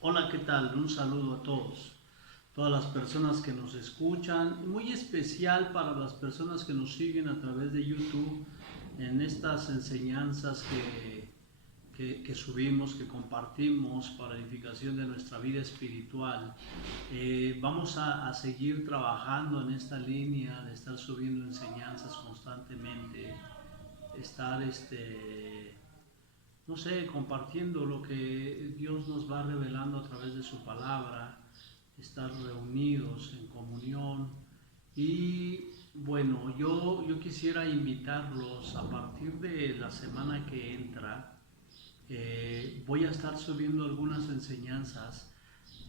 Hola, ¿qué tal? Un saludo a todas las personas que nos escuchan, muy especial para las personas que nos siguen a través de YouTube en estas enseñanzas que subimos, que compartimos para edificación de nuestra vida espiritual. Vamos a seguir trabajando en esta línea de estar subiendo enseñanzas constantemente, estar no sé, compartiendo lo que Dios nos va revelando a través de su palabra, estar reunidos en comunión. Y bueno, yo quisiera invitarlos a partir de la semana que entra. Voy a estar subiendo algunas enseñanzas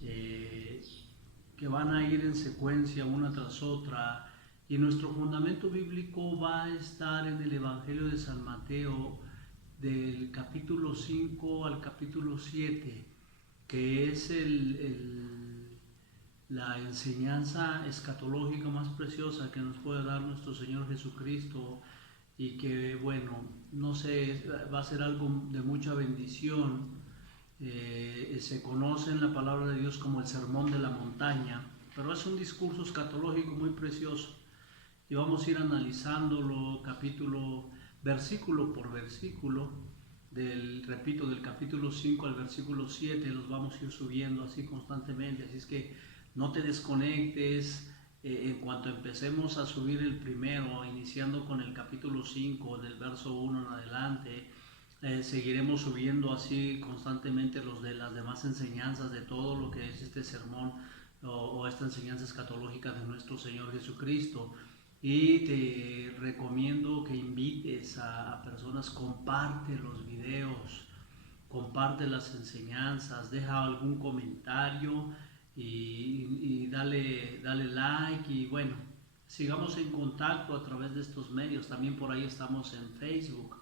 eh, que van a ir en secuencia una tras otra. Y nuestro fundamento bíblico va a estar en el Evangelio de San Mateo, del capítulo 5 al capítulo 7, que es la enseñanza escatológica más preciosa que nos puede dar nuestro Señor Jesucristo, y que, bueno, no sé, va a ser algo de mucha bendición. Se conoce en la palabra de Dios como el Sermón de la Montaña, pero es un discurso escatológico muy precioso, y vamos a ir analizándolo versículo por versículo, repito, del capítulo 5 al versículo 7, los vamos a ir subiendo así constantemente, así es que no te desconectes. En cuanto empecemos a subir el primero, iniciando con el capítulo 5, del verso 1 en adelante, seguiremos subiendo así constantemente los de las demás enseñanzas de todo lo que es este sermón o esta enseñanza escatológica de nuestro Señor Jesucristo. Y te recomiendo que invites a personas, comparte los videos, comparte las enseñanzas, deja algún comentario y dale like. Y bueno, sigamos en contacto a través de estos medios. También por ahí estamos en Facebook.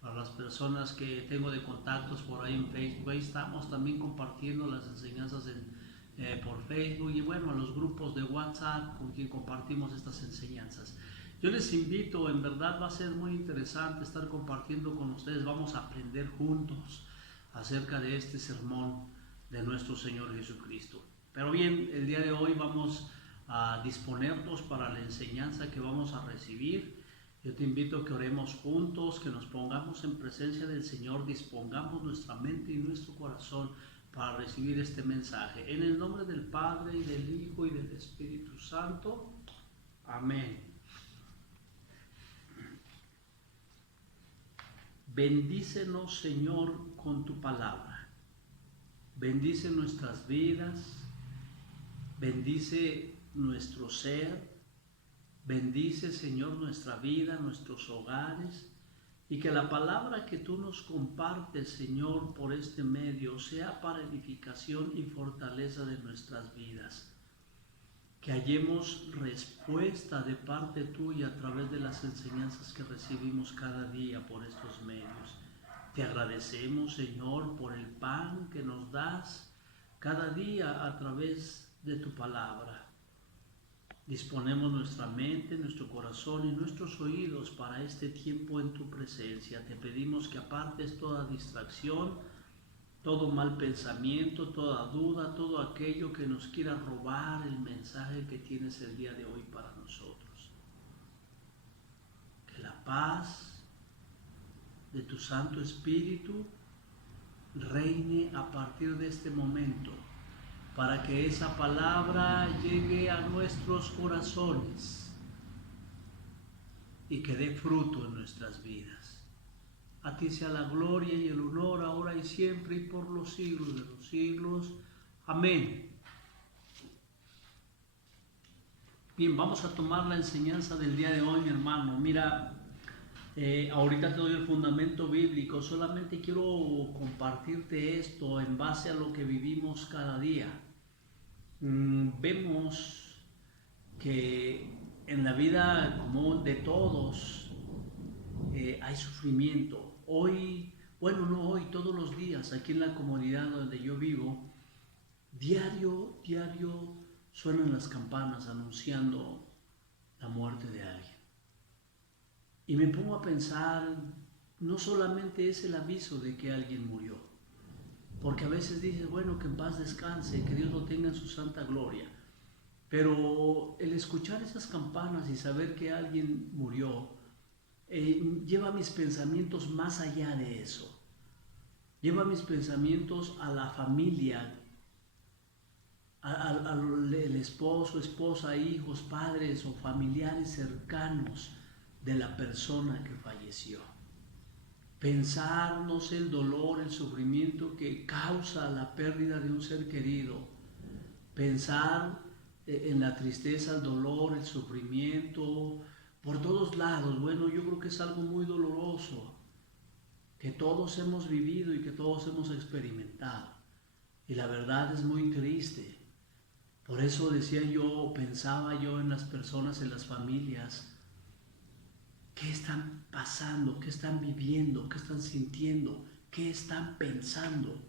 Para las personas que tengo de contactos por ahí en Facebook, ahí estamos también compartiendo las enseñanzas por Facebook, y bueno, a los grupos de WhatsApp con quien compartimos estas enseñanzas. Yo les invito, en verdad va a ser muy interesante estar compartiendo con ustedes. Vamos a aprender juntos acerca de este sermón de nuestro Señor Jesucristo. Pero bien, el día de hoy vamos a disponernos para la enseñanza que vamos a recibir. Yo te invito a que oremos juntos, que nos pongamos en presencia del Señor, dispongamos nuestra mente y nuestro corazón para recibir este mensaje. En el nombre del Padre, y del Hijo, y del Espíritu Santo. Amén. Bendícenos, Señor, con tu palabra. Bendice nuestras vidas, bendice nuestro ser, bendice, Señor, nuestra vida, nuestros hogares, y que la palabra que tú nos compartes, Señor, por este medio sea para edificación y fortaleza de nuestras vidas. Que hallemos respuesta de parte tuya a través de las enseñanzas que recibimos cada día por estos medios. Te agradecemos, Señor, por el pan que nos das cada día a través de tu palabra. Disponemos nuestra mente, nuestro corazón y nuestros oídos para este tiempo en tu presencia. Te pedimos que apartes toda distracción, todo mal pensamiento, toda duda, todo aquello que nos quiera robar el mensaje que tienes el día de hoy para nosotros. Que la paz de tu Santo Espíritu reine a partir de este momento, para que esa palabra llegue a nuestros corazones y que dé fruto en nuestras vidas. A ti sea la gloria y el honor, ahora y siempre, y por los siglos de los siglos. Amén. Bien, vamos a tomar la enseñanza del día de hoy, mi hermano. Mira, ahorita te doy el fundamento bíblico. Solamente quiero compartirte esto en base a lo que vivimos cada día. Vemos que en la vida común de todos hay sufrimiento. Hoy, bueno, no hoy, todos los días, aquí en la comunidad donde yo vivo, diario suenan las campanas anunciando la muerte de alguien. Y me pongo a pensar, no solamente es el aviso de que alguien murió, porque a veces dices, bueno, que en paz descanse, que Dios lo tenga en su santa gloria. Pero el escuchar esas campanas y saber que alguien murió, lleva mis pensamientos más allá de eso. Lleva mis pensamientos a la familia, al esposo, esposa, hijos, padres o familiares cercanos de la persona que falleció. Pensar, no sé, el dolor, el sufrimiento que causa la pérdida de un ser querido. Pensar en la tristeza, el dolor, el sufrimiento, por todos lados. Bueno, yo creo que es algo muy doloroso, que todos hemos vivido y que todos hemos experimentado. Y la verdad es muy triste. Por eso decía yo, pensaba yo en las personas, en las familias, ¿qué están pasando? ¿Qué están viviendo? ¿Qué están sintiendo? ¿Qué están pensando?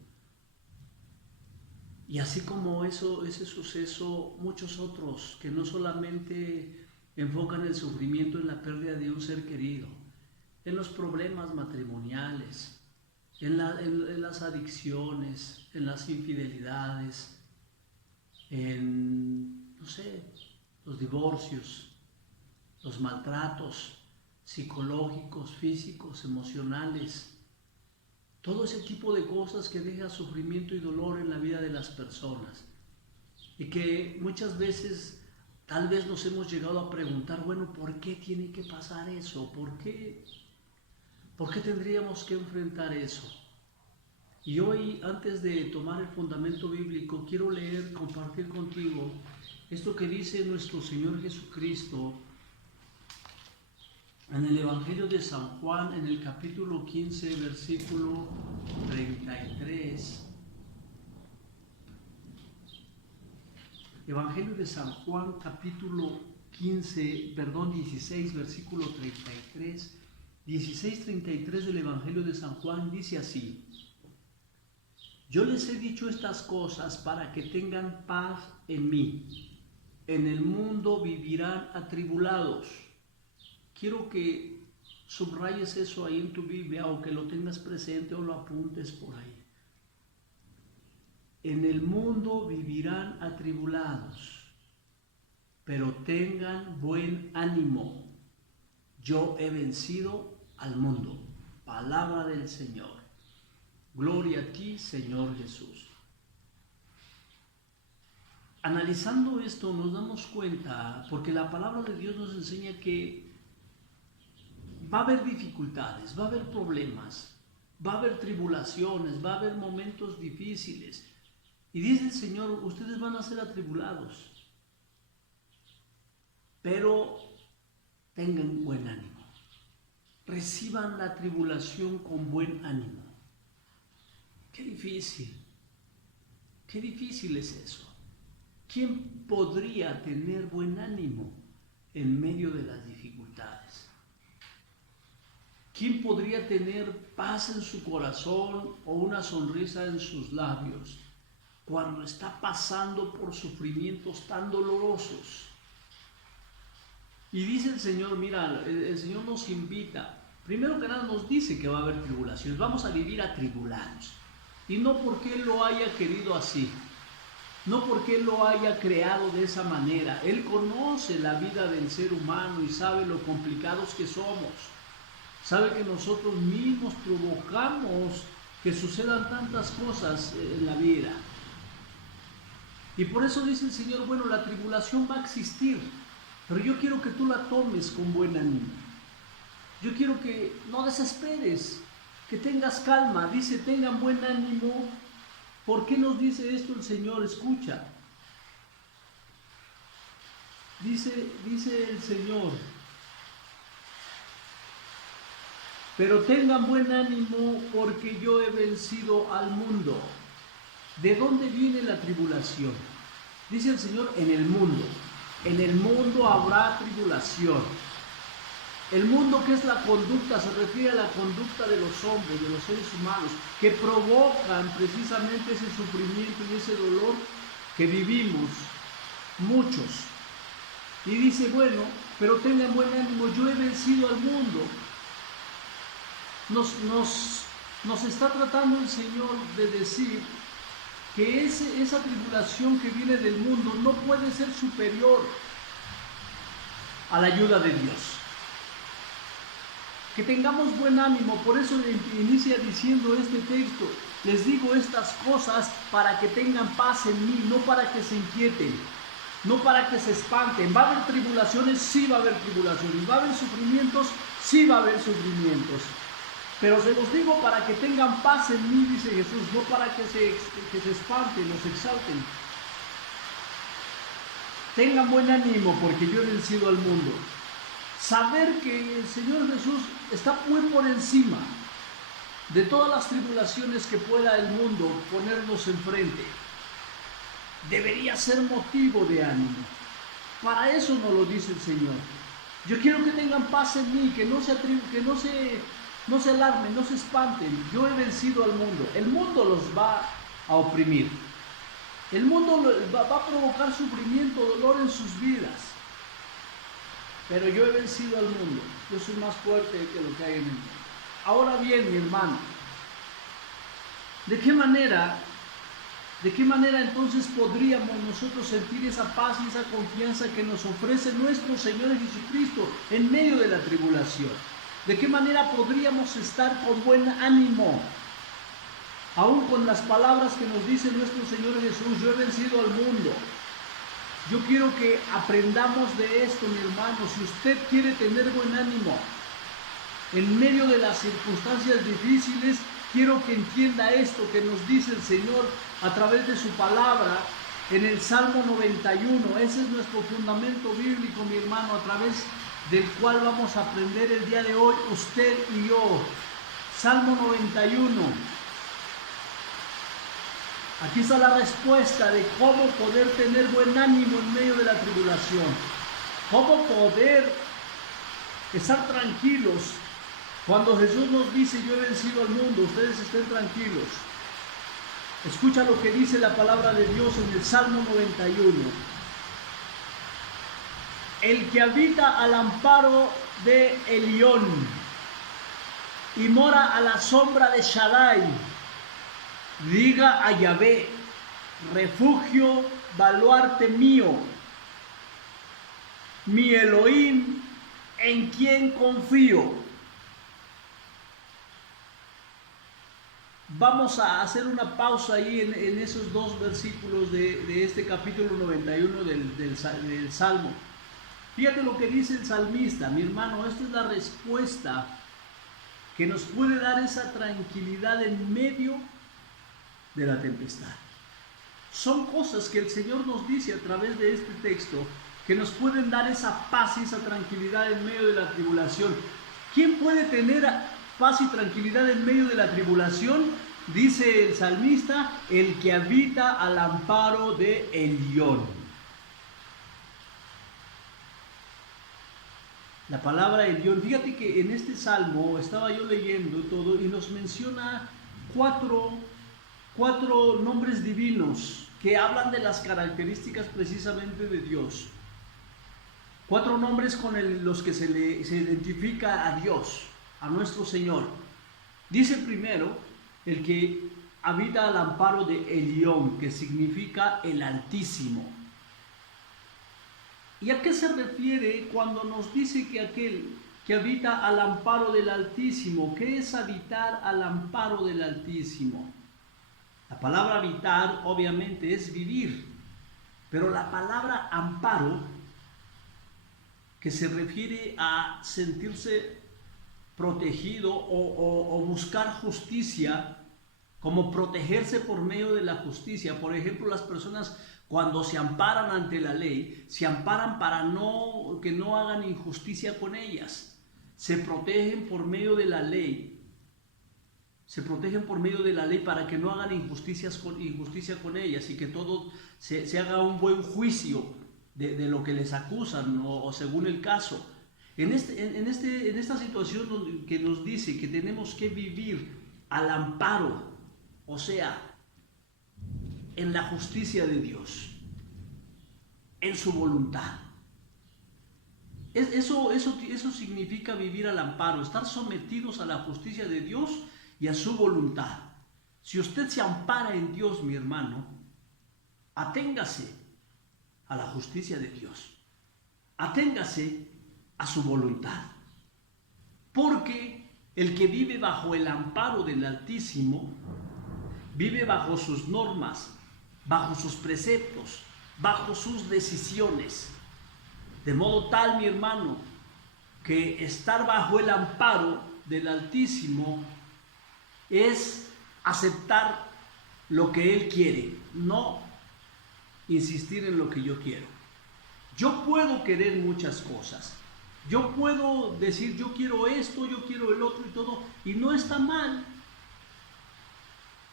Y así como ese suceso, muchos otros que no solamente enfocan el sufrimiento en la pérdida de un ser querido, en los problemas matrimoniales, en las adicciones, en las infidelidades, en, no sé, los divorcios, los maltratos psicológicos, físicos, emocionales, todo ese tipo de cosas que deja sufrimiento y dolor en la vida de las personas. Y que muchas veces tal vez nos hemos llegado a preguntar, bueno, ¿por qué tiene que pasar eso? ¿Por qué tendríamos que enfrentar eso? Y hoy, antes de tomar el fundamento bíblico, quiero compartir contigo esto que dice nuestro Señor Jesucristo en el Evangelio de San Juan, en el capítulo 15, versículo 33. Evangelio de San Juan, capítulo 16, versículo 33. 16:33 del Evangelio de San Juan dice así: yo les he dicho estas cosas para que tengan paz en mí. En el mundo vivirán atribulados. Quiero que subrayes eso ahí en tu Biblia, o que lo tengas presente o lo apuntes por ahí. En el mundo vivirán atribulados, pero tengan buen ánimo. Yo he vencido al mundo. Palabra del Señor. Gloria a ti, Señor Jesús. Analizando esto nos damos cuenta, porque la palabra de Dios nos enseña que va a haber dificultades, va a haber problemas, va a haber tribulaciones, va a haber momentos difíciles. Y dice el Señor, ustedes van a ser atribulados, pero tengan buen ánimo. Reciban la tribulación con buen ánimo. Qué difícil es eso. ¿Quién podría tener buen ánimo en medio de las dificultades? ¿Quién podría tener paz en su corazón o una sonrisa en sus labios cuando está pasando por sufrimientos tan dolorosos? Y dice el Señor, mira, el Señor nos invita, primero que nada nos dice que va a haber tribulaciones, vamos a vivir atribulados. Y no porque Él lo haya querido así, no porque Él lo haya creado de esa manera. Él conoce la vida del ser humano y sabe lo complicados que somos. Sabe que nosotros mismos provocamos que sucedan tantas cosas en la vida. Y por eso dice el Señor, bueno, la tribulación va a existir, pero yo quiero que tú la tomes con buen ánimo. Yo quiero que no desesperes, que tengas calma. Dice, tengan buen ánimo. ¿Por qué nos dice esto el Señor? Escucha. Dice el Señor, pero tengan buen ánimo porque yo he vencido al mundo. ¿De dónde viene la tribulación? Dice el Señor, en el mundo. En el mundo habrá tribulación. El mundo, que es la conducta, se refiere a la conducta de los hombres, de los seres humanos, que provocan precisamente ese sufrimiento y ese dolor que vivimos muchos. Y dice, bueno, pero tengan buen ánimo, yo he vencido al mundo. Nos nos está tratando el Señor de decir que esa tribulación que viene del mundo no puede ser superior a la ayuda de Dios. Que tengamos buen ánimo, por eso inicia diciendo este texto: les digo estas cosas para que tengan paz en mí, no para que se inquieten, no para que se espanten. ¿Va a haber tribulaciones? Sí va a haber tribulaciones. ¿Va a haber sufrimientos? Sí va a haber sufrimientos. Pero se los digo para que tengan paz en mí, dice Jesús, no para que se espanten o se exalten. Tengan buen ánimo porque yo he vencido al mundo. Saber que el Señor Jesús está muy por encima de todas las tribulaciones que pueda el mundo ponernos enfrente, debería ser motivo de ánimo. Para eso nos lo dice el Señor. Yo quiero que tengan paz en mí, que no se alarmen, no se espanten. Yo he vencido al mundo. El mundo los va a oprimir. El mundo va a provocar sufrimiento, dolor en sus vidas. Pero yo he vencido al mundo. Yo soy más fuerte que lo que hay en el mundo. Ahora bien, mi hermano, ¿de qué manera entonces podríamos nosotros sentir esa paz y esa confianza que nos ofrece nuestro Señor Jesucristo en medio de la tribulación? ¿De qué manera podríamos estar con buen ánimo? Aún con las palabras que nos dice nuestro Señor Jesús: yo he vencido al mundo. Yo quiero que aprendamos de esto, mi hermano. Si usted quiere tener buen ánimo en medio de las circunstancias difíciles, quiero que entienda esto que nos dice el Señor a través de su palabra en el Salmo 91. Ese es nuestro fundamento bíblico, mi hermano, a través del cual vamos a aprender el día de hoy, usted y yo. Salmo 91. Aquí está la respuesta de cómo poder tener buen ánimo en medio de la tribulación. Cómo poder estar tranquilos cuando Jesús nos dice: yo he vencido al mundo, ustedes estén tranquilos. Escucha lo que dice la palabra de Dios en el Salmo 91. El que habita al amparo de Elión y mora a la sombra de Shaddai, diga a Yahvé: refugio, baluarte mío, mi Elohim, en quien confío. Vamos a hacer una pausa ahí en esos dos versículos de este capítulo 91 del Salmo. Fíjate lo que dice el salmista, mi hermano. Esta es la respuesta que nos puede dar esa tranquilidad en medio de la tempestad. Son cosas que el Señor nos dice a través de este texto que nos pueden dar esa paz y esa tranquilidad en medio de la tribulación. ¿Quién puede tener paz y tranquilidad en medio de la tribulación? Dice el salmista: el que habita al amparo de Elión. La palabra Elión, fíjate que en este salmo estaba yo leyendo todo y nos menciona cuatro nombres divinos que hablan de las características precisamente de Dios. 4 nombres con los que se identifica a Dios, a nuestro Señor. Dice primero: el que habita al amparo de Elión, que significa el Altísimo. ¿Y a qué se refiere cuando nos dice que aquel que habita al amparo del Altísimo? ¿Qué es habitar al amparo del Altísimo? La palabra habitar obviamente es vivir, pero la palabra amparo, que se refiere a sentirse protegido o buscar justicia, como protegerse por medio de la justicia. Por ejemplo, las personas cuando se amparan ante la ley, se amparan para que no hagan injusticia con ellas. Se protegen por medio de la ley. Se protegen por medio de la ley para que no hagan injusticia con ellas y que todo se haga un buen juicio de lo que les acusan o según el caso. En esta situación que nos dice que tenemos que vivir al amparo, o sea, en la justicia de Dios, en su voluntad. Eso significa vivir al amparo, estar sometidos a la justicia de Dios y a su voluntad. Si usted se ampara en Dios, mi hermano, aténgase a la justicia de Dios. Aténgase a su voluntad. Porque el que vive bajo el amparo del Altísimo, vive bajo sus normas, bajo sus preceptos, bajo sus decisiones. De modo tal, mi hermano, que estar bajo el amparo del Altísimo es aceptar lo que Él quiere, no insistir en lo que yo quiero. Yo puedo querer muchas cosas. Yo puedo decir, yo quiero esto, yo quiero el otro y todo, y no está mal.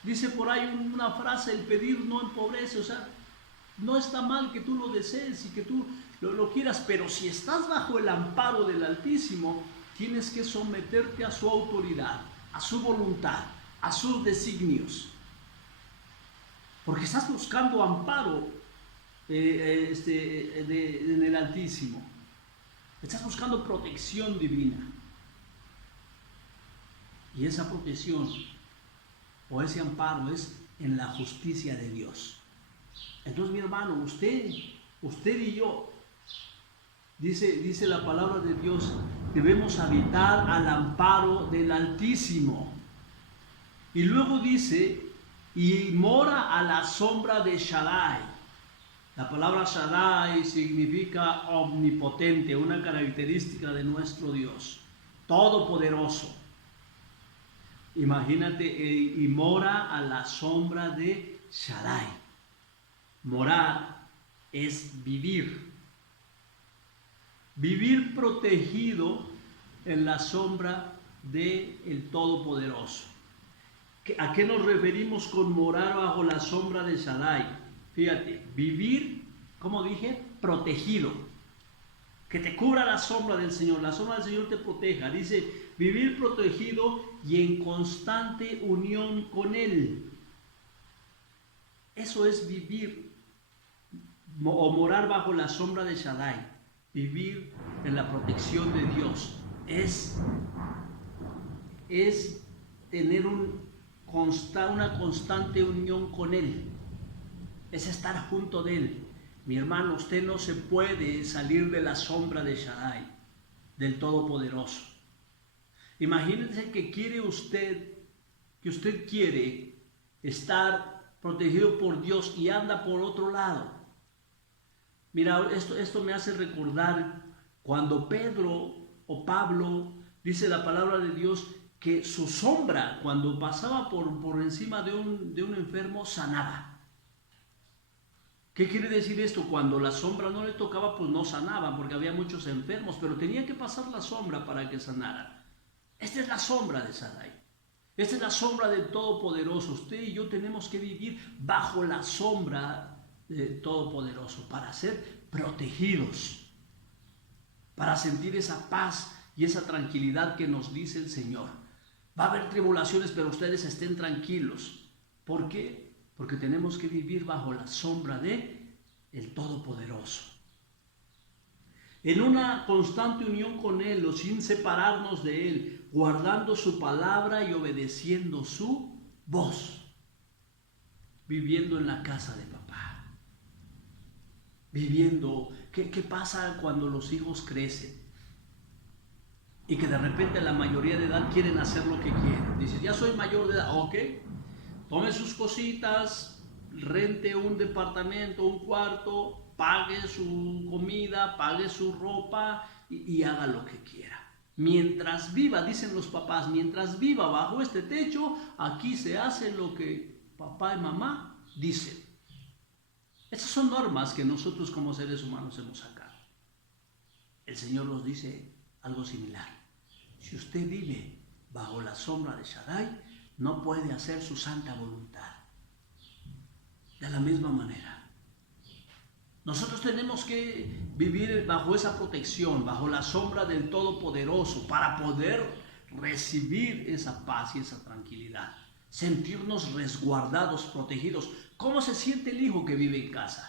Dice por ahí una frase, el pedir no empobrece, o sea, no está mal que tú lo desees y que tú lo quieras, pero si estás bajo el amparo del Altísimo, tienes que someterte a su autoridad, a su voluntad, a sus designios. Porque estás buscando amparo en el Altísimo. Estás buscando protección divina. Y esa protección o ese amparo es en la justicia de Dios. Entonces, mi hermano, usted y yo, dice la palabra de Dios, debemos habitar al amparo del Altísimo. Y luego dice, y mora a la sombra de Shaddai. La palabra Shaddai significa omnipotente, una característica de nuestro Dios, todopoderoso. Imagínate, y mora a la sombra de Shaddai. Morar es vivir. Vivir protegido en la sombra del Todopoderoso. ¿A qué nos referimos con morar bajo la sombra de Shaddai? Fíjate, vivir, como dije, protegido. Que te cubra la sombra del Señor, la sombra del Señor te proteja. Dice, vivir protegido y en constante unión con Él. Eso es vivir o morar bajo la sombra de Shaddai. Vivir en la protección de Dios. Es tener una constante unión con Él. Es estar junto de Él. Mi hermano, usted no se puede salir de la sombra de Shaddai, del Todopoderoso. Imagínense que usted quiere estar protegido por Dios y anda por otro lado. Mira, esto me hace recordar cuando Pedro o Pablo, dice la palabra de Dios, que su sombra, cuando pasaba por encima de un enfermo, sanaba. ¿Qué quiere decir esto? Cuando la sombra no le tocaba, pues no sanaba, porque había muchos enfermos, pero tenía que pasar la sombra para que sanaran. Esta es la sombra de Shaddai. Esta es la sombra del Todopoderoso. Usted y yo tenemos que vivir bajo la sombra del Todopoderoso para ser protegidos, para sentir esa paz y esa tranquilidad que nos dice el Señor. Va a haber tribulaciones, pero ustedes estén tranquilos. ¿Por qué? Porque tenemos que vivir bajo la sombra de el Todopoderoso. En una constante unión con Él, o sin separarnos de Él, guardando su palabra y obedeciendo su voz. Viviendo en la casa de papá. Viviendo, ¿qué pasa cuando los hijos crecen? Y que de repente a la mayoría de edad quieren hacer lo que quieren. Dicen, ya soy mayor de edad, ok. Tome sus cositas, rente un departamento, un cuarto, pague su comida, pague su ropa y haga lo que quiera. Mientras viva, dicen los papás, mientras viva bajo este techo, aquí se hace lo que papá y mamá dicen. Estas son normas que nosotros como seres humanos hemos sacado. El Señor nos dice algo similar. Si usted vive bajo la sombra de Shaddai, no puede hacer su santa voluntad. De la misma manera, nosotros tenemos que vivir bajo esa protección, bajo la sombra del Todopoderoso, para poder recibir esa paz y esa tranquilidad, sentirnos resguardados, protegidos. ¿Cómo se siente el hijo que vive en casa?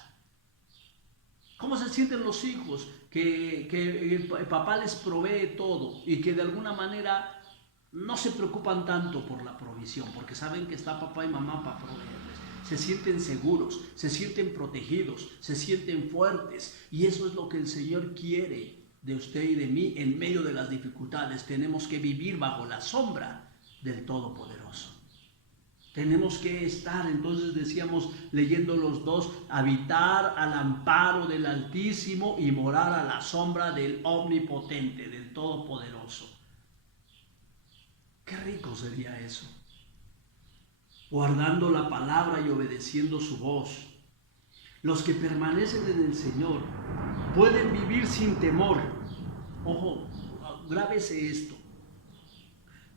¿Cómo se sienten los hijos que el papá les provee todo y que de alguna manera no se preocupan tanto por la provisión, porque saben que está papá y mamá para proveerles. Se sienten seguros, se sienten protegidos, se sienten fuertes, y eso es lo que el Señor quiere de usted y de mí en medio de las dificultades. Tenemos que vivir bajo la sombra del Todopoderoso. Tenemos que estar, entonces decíamos, leyendo los dos, habitar al amparo del Altísimo y morar a la sombra del Omnipotente, del Todopoderoso. Qué rico sería eso. Guardando la palabra y obedeciendo su voz. Los que permanecen en el Señor pueden vivir sin temor. Ojo, grábese esto.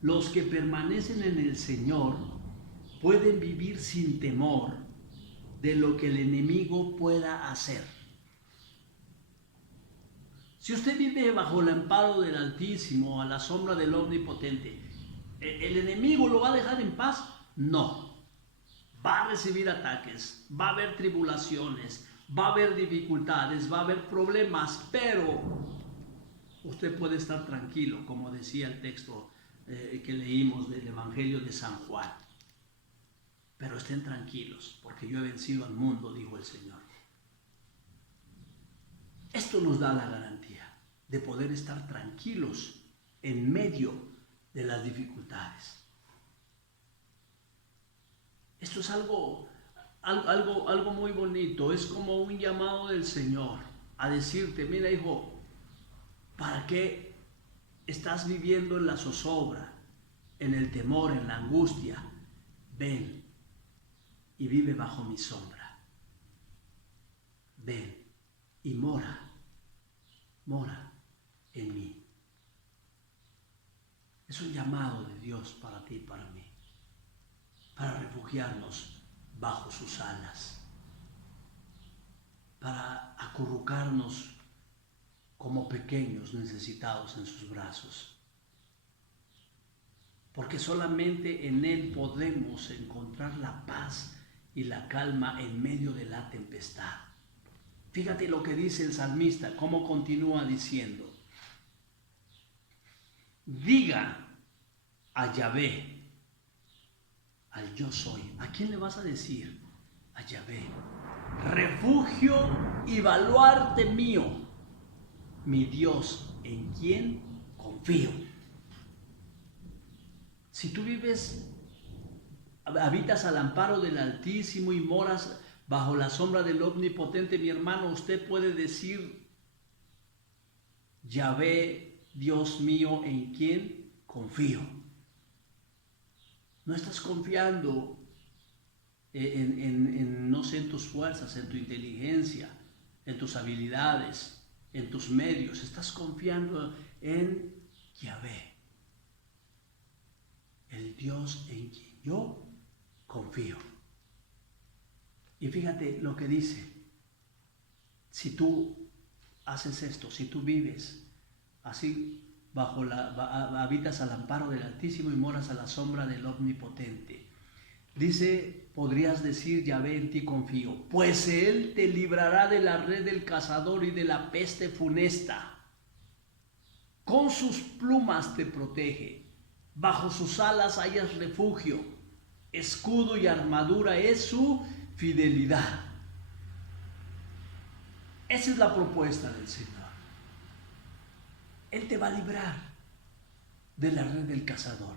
Los que permanecen en el Señor pueden vivir sin temor de lo que el enemigo pueda hacer. Si usted vive bajo el amparo del Altísimo, a la sombra del Omnipotente, ¿el enemigo lo va a dejar en paz? No. Va a recibir ataques, va a haber tribulaciones, va a haber dificultades, va a haber problemas, pero usted puede estar tranquilo, como decía el texto que leímos del Evangelio de San Juan. Pero estén tranquilos, porque yo he vencido al mundo, dijo el Señor. Esto nos da la garantía de poder estar tranquilos en medio de las dificultades. Esto es algo muy bonito, es como un llamado del Señor a decirte, mira hijo, ¿para qué estás viviendo en la zozobra, en el temor, en la angustia? Ven y vive bajo mi sombra. Ven y mora en mí. Es un llamado de Dios para ti y para mí, para refugiarnos bajo sus alas, para acurrucarnos como pequeños necesitados en sus brazos, porque solamente en Él podemos encontrar la paz y la calma en medio de la tempestad. Fíjate lo que dice el salmista, cómo continúa diciendo: diga a Yahvé, al yo soy. ¿A quién le vas a decir? A Yahvé. Refugio y baluarte mío, mi Dios, en quien confío. Si tú habitas al amparo del Altísimo y moras bajo la sombra del Omnipotente, mi hermano, usted puede decir: Yahvé, Dios mío, en quien confío. No estás confiando no sé, en tus fuerzas, en tu inteligencia, en tus habilidades, en tus medios. Estás confiando en Yahvé, el Dios en quien yo confío. Y fíjate lo que dice: si tú haces esto, si tú vives así, habitas al amparo del Altísimo y moras a la sombra del Omnipotente. Dice, podrías decir: Yahvé, en ti confío, pues Él te librará de la red del cazador y de la peste funesta. Con sus plumas te protege, bajo sus alas hallas refugio, escudo y armadura es su fidelidad. Esa es la propuesta del Señor. Él te va a librar de la red del cazador.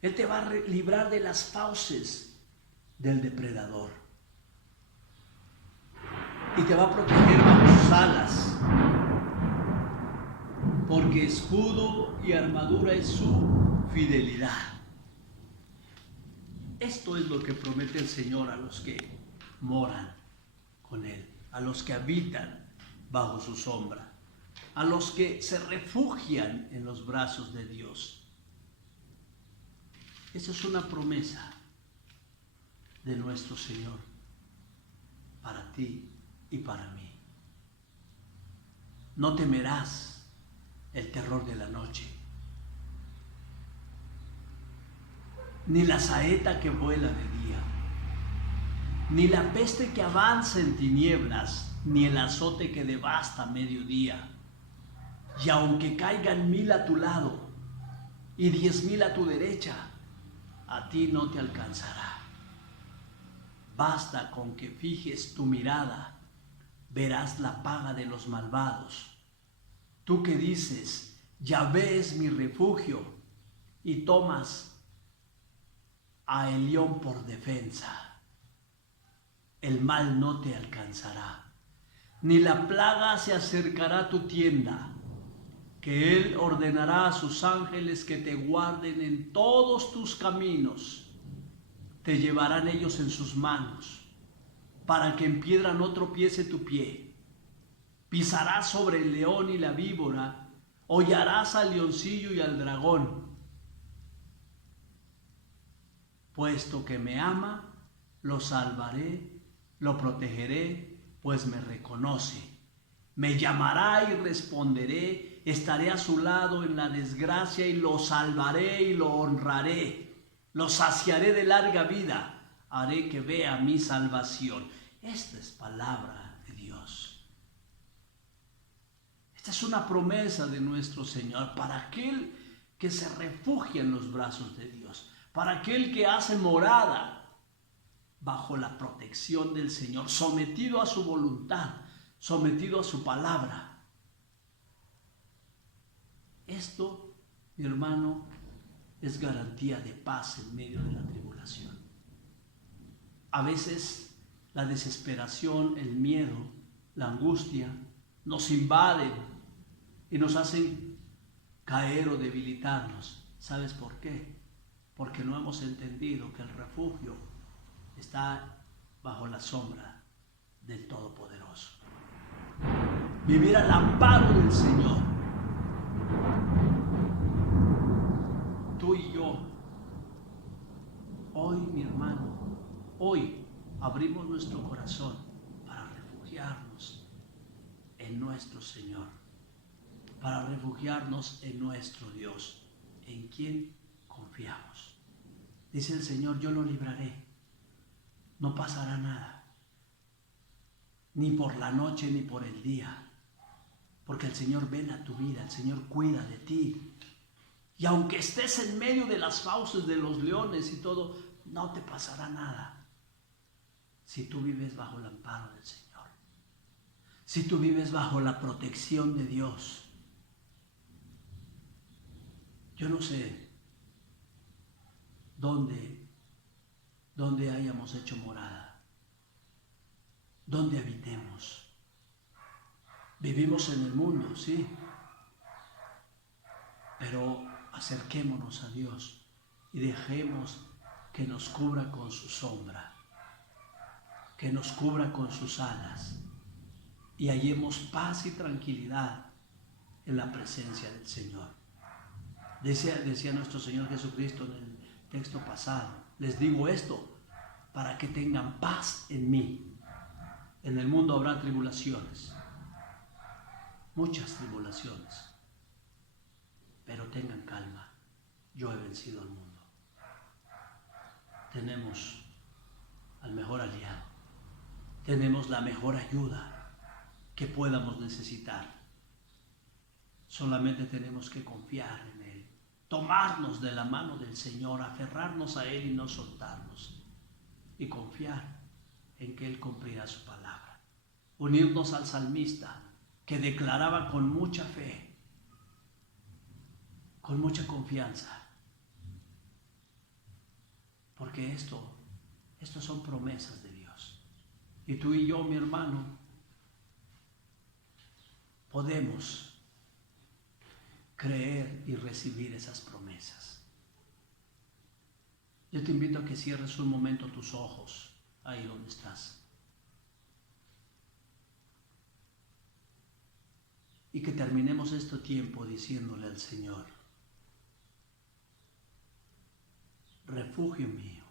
Él te va a librar de las fauces del depredador. Y te va a proteger bajo sus alas. Porque escudo y armadura es su fidelidad. Esto es lo que promete el Señor a los que moran con Él, a los que habitan bajo su sombra, a los que se refugian en los brazos de Dios. Esa es una promesa de nuestro Señor para ti y para mí. No temerás el terror de la noche, ni la saeta que vuela de día, ni la peste que avanza en tinieblas, ni el azote que devasta a mediodía. Y aunque caigan 1000 a tu lado y 10,000 a tu derecha, a ti no te alcanzará. Basta con que fijes tu mirada, verás la paga de los malvados. Tú que dices, Yahvé es mi refugio, y tomas a Elión por defensa, el mal no te alcanzará, ni la plaga se acercará a tu tienda, que Él ordenará a sus ángeles que te guarden en todos tus caminos. Te llevarán ellos en sus manos, para que en piedra no tropiece tu pie. Pisarás sobre el león y la víbora, hollarás al leoncillo y al dragón. Puesto que me ama, lo salvaré, lo protegeré, pues me reconoce. Me llamará y responderé, estaré a su lado en la desgracia y lo salvaré y lo honraré. Lo saciaré de larga vida, haré que vea mi salvación. Esta es palabra de Dios. Esta es una promesa de nuestro Señor para aquel que se refugia en los brazos de Dios, para aquel que hace morada bajo la protección del Señor, sometido a su voluntad, sometido a su palabra. Esto, mi hermano, es garantía de paz en medio de la tribulación. A veces la desesperación, el miedo, la angustia nos invaden y nos hacen caer o debilitarnos. ¿Sabes por qué? Porque no hemos entendido que el refugio está bajo la sombra del Todopoderoso. Vivir al amparo del Señor. Tú y yo, hoy, mi hermano, hoy abrimos nuestro corazón para refugiarnos en nuestro Señor, para refugiarnos en nuestro Dios, en quien confiamos. Dice el Señor, yo lo libraré, no pasará nada, ni por la noche ni por el día, porque el Señor vela tu vida, el Señor cuida de ti. Y aunque estés en medio de las fauces de los leones y todo, no te pasará nada si tú vives bajo el amparo del Señor, si tú vives bajo la protección de Dios. Yo no sé dónde hayamos hecho morada, dónde habitemos. Vivimos en el mundo, sí, pero acerquémonos a Dios y dejemos que nos cubra con su sombra, que nos cubra con sus alas, y hallemos paz y tranquilidad en la presencia del Señor. Decía nuestro Señor Jesucristo en el texto pasado, les digo esto para que tengan paz en mí. En el mundo habrá tribulaciones, muchas tribulaciones, pero tengan calma, yo he vencido al mundo. Tenemos al mejor aliado, tenemos la mejor ayuda que podamos necesitar. Solamente tenemos que confiar en Él, tomarnos de la mano del Señor, aferrarnos a Él y no soltarnos, y confiar en que Él cumplirá su palabra. Unirnos al salmista que declaraba con mucha fe, con mucha confianza, porque estos son promesas de Dios. Y tú y yo, mi hermano, podemos creer y recibir esas promesas. Yo te invito a que cierres un momento tus ojos ahí donde estás y que terminemos este tiempo diciéndole al Señor: refugio mío,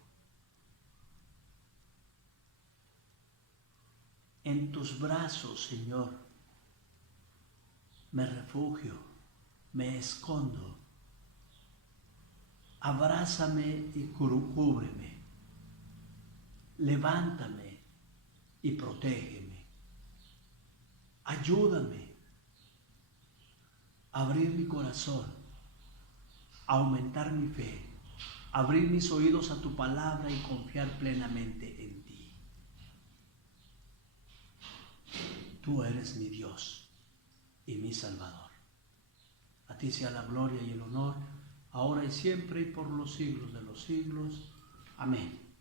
en tus brazos, Señor, me refugio, me escondo. Abrázame y cúbreme, levántame y protégeme. Ayúdame a abrir mi corazón aumentar mi fe, abrir mis oídos a tu palabra y confiar plenamente en ti. Tú eres mi Dios y mi Salvador. A ti sea la gloria y el honor, ahora y siempre y por los siglos de los siglos. Amén.